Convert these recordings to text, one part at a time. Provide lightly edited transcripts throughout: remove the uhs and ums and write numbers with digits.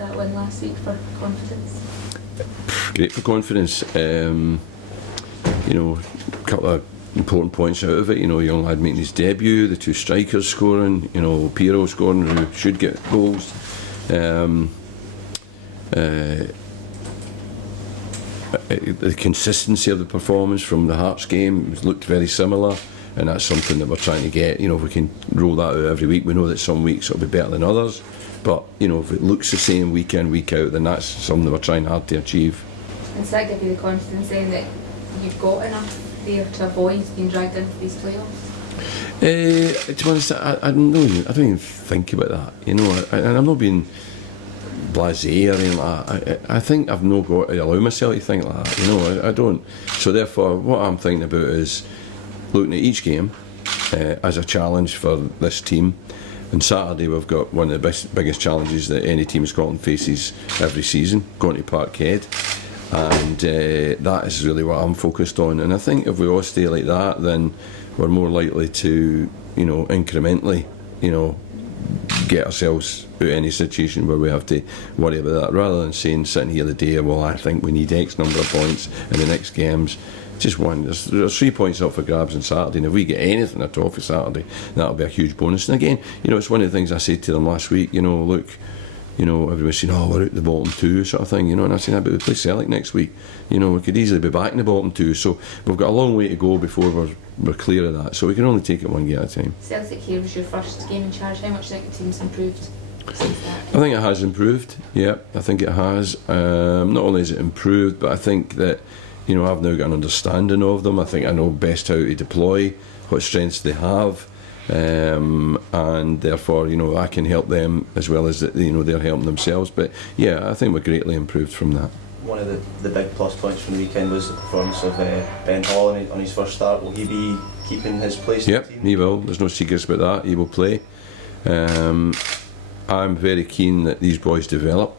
that win last week for confidence? Great for confidence. You know, a couple of important points out of it. You know, young lad making his debut, the two strikers scoring, you know, Piero scoring, who should get goals. The consistency of the performance from the Hearts game looked very similar, and that's something that we're trying to get. You know, if we can roll that out every week, we know that some weeks it'll be better than others, but you know, if it looks the same week in, week out, then that's something that we're trying hard to achieve. And does that give you the confidence then that you've got enough there to avoid being dragged into these playoffs? To be honest, I don't even think about that, you know, and I'm not being blasé or anything like that. I think I've not got to allow myself to think like that, you know, I don't. So therefore, what I'm thinking about is looking at each game as a challenge for this team. On Saturday we've got one of the biggest challenges that any team in Scotland faces every season, going to Parkhead, and that is really what I'm focused on. And I think if we all stay like that, then we're more likely to, you know, incrementally, you know, get ourselves out of any situation where we have to worry about that, rather than saying, sitting here the day, well, I think we need X number of points in the next games. Just one. There's 3 points up for grabs on Saturday, and if we get anything at all for Saturday, that'll be a huge bonus. And again, you know, it's one of the things I said to them last week. You know, look, you know, everybody's saying, oh, we're out the bottom two, sort of thing. You know, and I said, but we play Celtic next week. You know, we could easily be back in the bottom two. So we've got a long way to go before we're clear of that. So we can only take it one game at a time. Celtic here was your first game in charge. How much do you think the team's improved since that? I think it has improved. Yeah, I think it has. Not only has it improved, but I think that, you know, I've now got an understanding of them. I think I know best how to deploy, what strengths they have, and therefore, you know, I can help them as well as, you know, they're helping themselves. But yeah, I think we're greatly improved from that. One of the big plus points from the weekend was the performance of Ben Hall on his first start. Will he be keeping his place in the team? He will. There's no secrets about that. He will play. I'm very keen that these boys develop.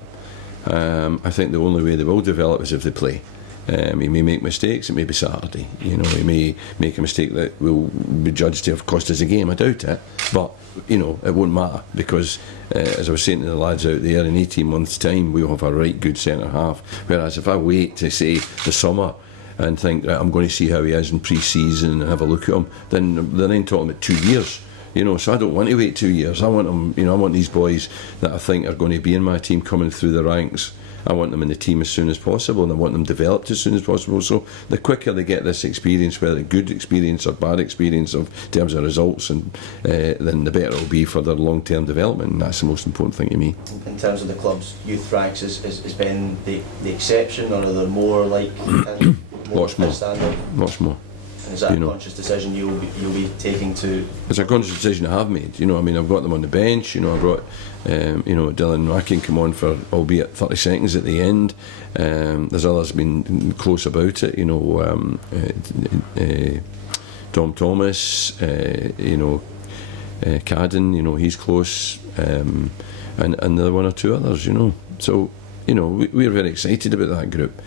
I think the only way they will develop is if they play. He may make mistakes. It may be Saturday. You know, he may make a mistake that will be judged to have cost us a game. I doubt it, but you know, it won't matter, because as I was saying to the lads out there, in 18 months' time we'll have a right good centre half. Whereas if I wait to say the summer and think, right, I'm going to see how he is in pre-season and have a look at him, then I'm talking about 2 years. You know, so I don't want to wait 2 years. I want them. You know, I want these boys that I think are going to be in my team coming through the ranks. I want them in the team as soon as possible, and I want them developed as soon as possible. So the quicker they get this experience, whether good experience or bad experience in terms of results, and then the better it will be for their long-term development. And that's the most important thing to me. In terms of the club's youth ranks, is Ben the exception, or are there more like him? Lots more. Lots more. And is that a conscious decision you'll be taking to? It's a conscious decision I have made. You know, I mean, I've got them on the bench. You know, I brought, you know, Dylan Racking come on for albeit 30 seconds at the end. There's others been close about it. You know, Tom Thomas. You know, Cadden. You know, he's close, and there are one or two others. You know, so you know, we're very excited about that group.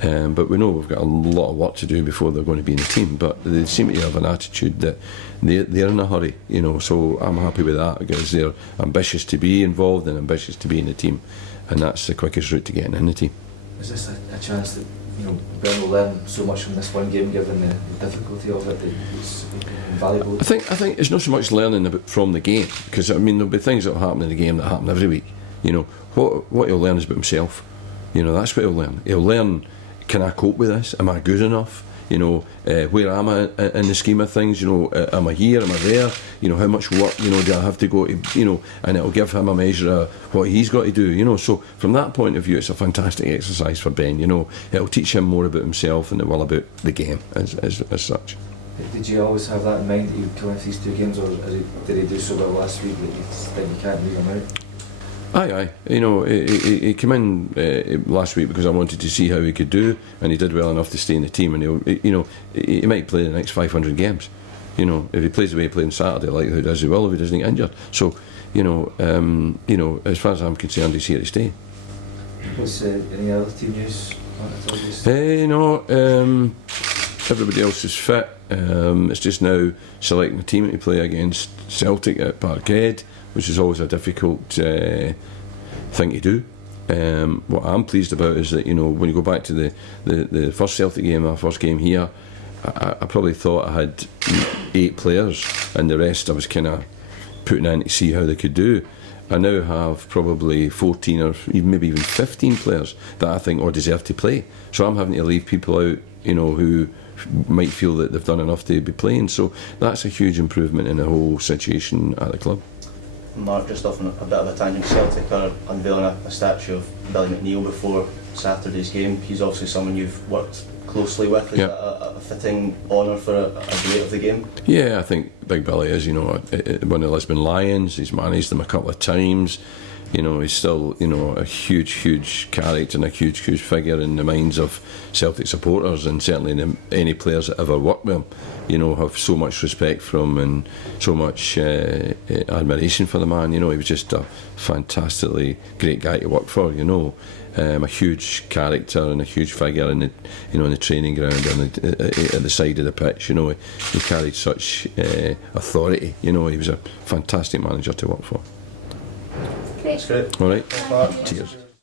But we know we've got a lot of work to do before they're going to be in the team. But they seem to have an attitude that they're in a hurry, you know. So I'm happy with that, because they're ambitious to be involved and ambitious to be in the team, and that's the quickest route to getting in the team. Is this a chance that, you know, Ben will learn so much from this one game, given the difficulty of it, that it's invaluable? I think it's not so much learning from the game, because I mean there'll be things that will happen in the game that happen every week. You know, what he'll learn is about himself. You know, that's what he'll learn. He'll learn, can I cope with this? Am I good enough? You know, where am I in the scheme of things? You know, am I here? Am I there? You know, how much work, you know, do I have to go to, you know, and it'll give him a measure of what he's got to do, you know. So from that point of view, it's a fantastic exercise for Ben, you know. It'll teach him more about himself than it will about the game as such. Did you always have that in mind that you would come into these two games, or did he do so well last week that you think you can't leave him out? Aye. You know, he came in last week because I wanted to see how he could do, and he did well enough to stay in the team. And he might play the next 500 games. You know, if he plays the way he played on Saturday, like he does, he will if he doesn't get injured. So, you know, as far as I'm concerned, he's here to stay. Was any other team news? No, everybody else is fit. It's just now selecting a team to play against Celtic at Parkhead, which is always a difficult thing to do. what I'm pleased about is that, you know, when you go back to the first Celtic game, our first game here, I probably thought I had 8 players, and the rest I was kind of putting in to see how they could do. I now have probably 14 or maybe even 15 players that I think deserve to play. So I'm having to leave people out, you know, who might feel that they've done enough to be playing. So that's a huge improvement in the whole situation at the club. Mark, just off on a bit of a tangent, Celtic are unveiling a statue of Billy McNeill before Saturday's game. He's obviously someone you've worked closely with. Is that a fitting honour for a great of the game? Yeah, I think Big Billy is, you know, one of the Lisbon Lions. He's managed them a couple of times. You know, he's still, you know, a huge character and a huge figure in the minds of Celtic supporters, and certainly any players that ever worked with him, you know, have so much respect for him and so much admiration for the man. You know, he was just a fantastically great guy to work for, you know. A huge character and a huge figure in the, you know, in the training ground and at the side of the pitch. You know, he carried such authority. You know, he was a fantastic manager to work for. Great. That's great. All right. Thanks, Mark. Cheers.